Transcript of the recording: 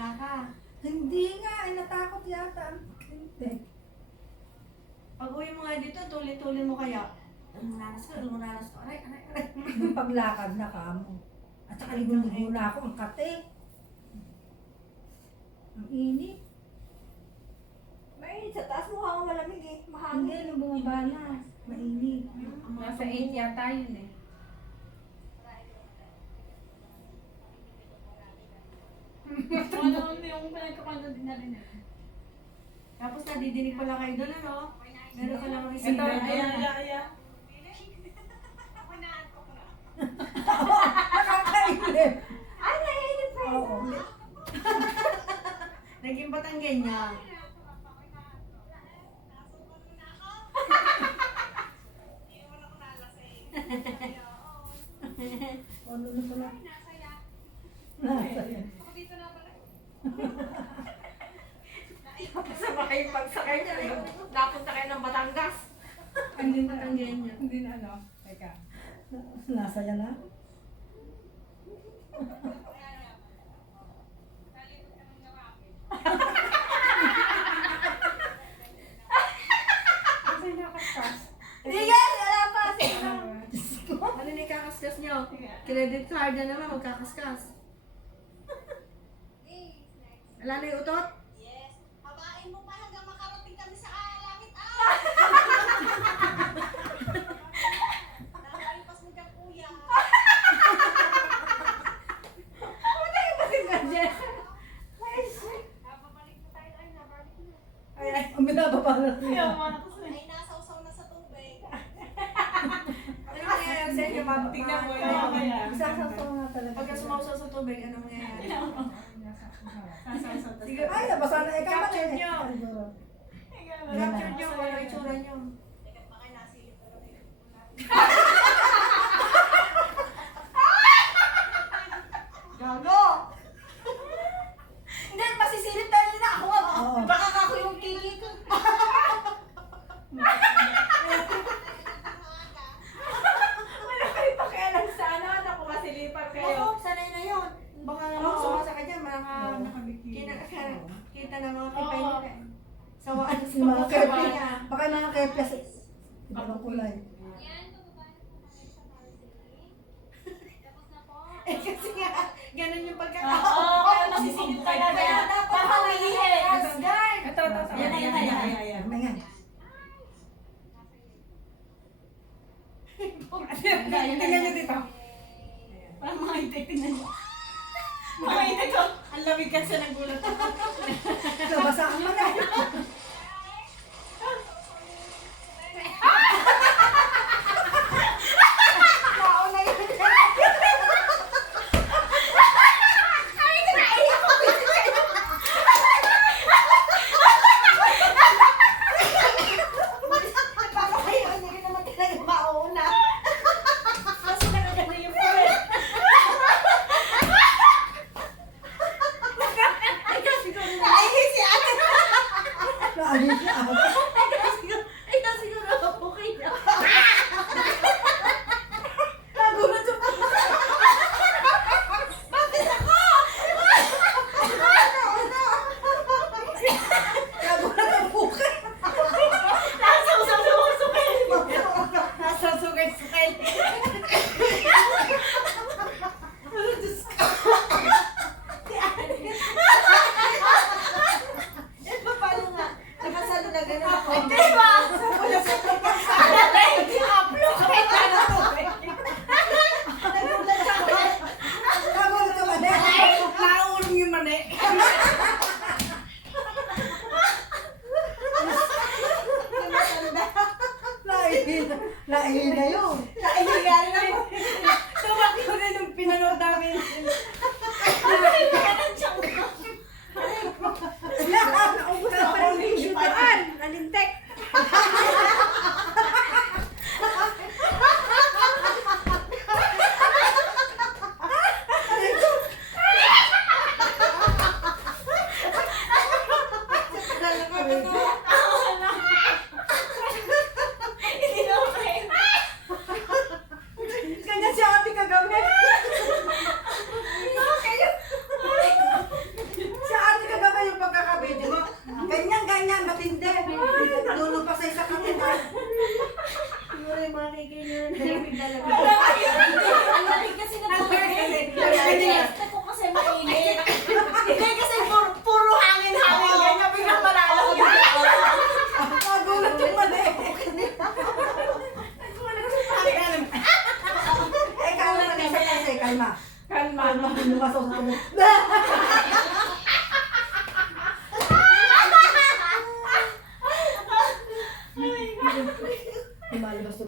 Wala ka. Hindi nga, ay natakot yata. Hindi. Pag uwi mo nga dito, tuloy-tuloy mo kaya. Anong ranas ko? Anong ranas ko? Aray, aray, aray. Yung paglakad na kamo. At saka ligo-ligo na ako, ang kate. Ang init. Mainit sa taas, mukha ko malamig eh. Hindi, Mahangin. nung bumaba na. Mainit. Nasa 8 yata yun eh. Ano yung pinagkakanda din na rin eh. Tapos nadidinig pala kayo doon, ano? Meron ka lang Ito, receiver. ayan. Nakakainip. Ay, naiinip pa Oo. Naging Batanggenya. Ano na pala? Nasa yan. Kasama kayo pagsakay niya. Napunta kayo ng Batangas. Naging Batanggenya. Hindi na ano. Teka. Nasa yan na? Kasi nakaskas. Hindi nga, wala pa. Ano na ikakaskas nyo? Credit card na naman, magkakaskas. Wala na yung utot? Yes. Habain mo pa hanggang makarating kami sa langit. Nakalipas mo dyan, kuya. Nababalik mo tayo. Ay, nabalik mo. Ang binababa na Ayaw niya. mo na kasi. Ay, nasawsaw na sa tubig. Ano mangyayari sa inyo? Tingnan mo Kaya- yun. Kaya. Isasasaw nga talaga. Pagka sumausaw sa tubig, ano mangyayari? Sige, Ay, nabasa na ikaw man Captured eh. nyo. Siguro. Capture nyo kung ano itsura nyo. Teka, baka nasilip ko lang yun. Gago! Hindi, masisilip tayo na ako. Oo. Baka ako yung kiki ko. Wala kayo pakialam sa ano, naku masilipan kayo. Oo, sanay na yun. Baka naman sumasakay dyan, mga kita ng mga kipay nila eh. Sawa, ano Yung mga sawa kepya. niya. Baka yung mga kepya. Ibang kulay. Eh kasi nga, ganun yung Oo, pagkakao. kaya nasisilip talaga. Kaya dapat Parang nangihit. Guard! Ito. Yan, yan, yan, yan, yan. Ano yan? Tingnan nyo dito. Parang mga itik, tingnan nyo. Mga itik ko. Ang lamig kasi nagulat ako. Nabasa ang man eh. Nauna yun. Paano kayo? Hindi ka naman talaga mauna. Kasi nakagana yung puwet. Naihi si ate. Naalis siya. Ikaw siguro okay na. Nagulat yung Nagulat ang bukay. Nasa sukay-sukay. Ito pala nga. Nakasalubong Lamig na lamig. Ang lamig kasi na po. Gusto ko kasi mainit. Hindi kasi puro hangin-hangin. Ganyan biglang malalaw. Nagulat yung mali. Eh, kalma na isa kasi, kalma. Kalma. Lumasaw sa mo.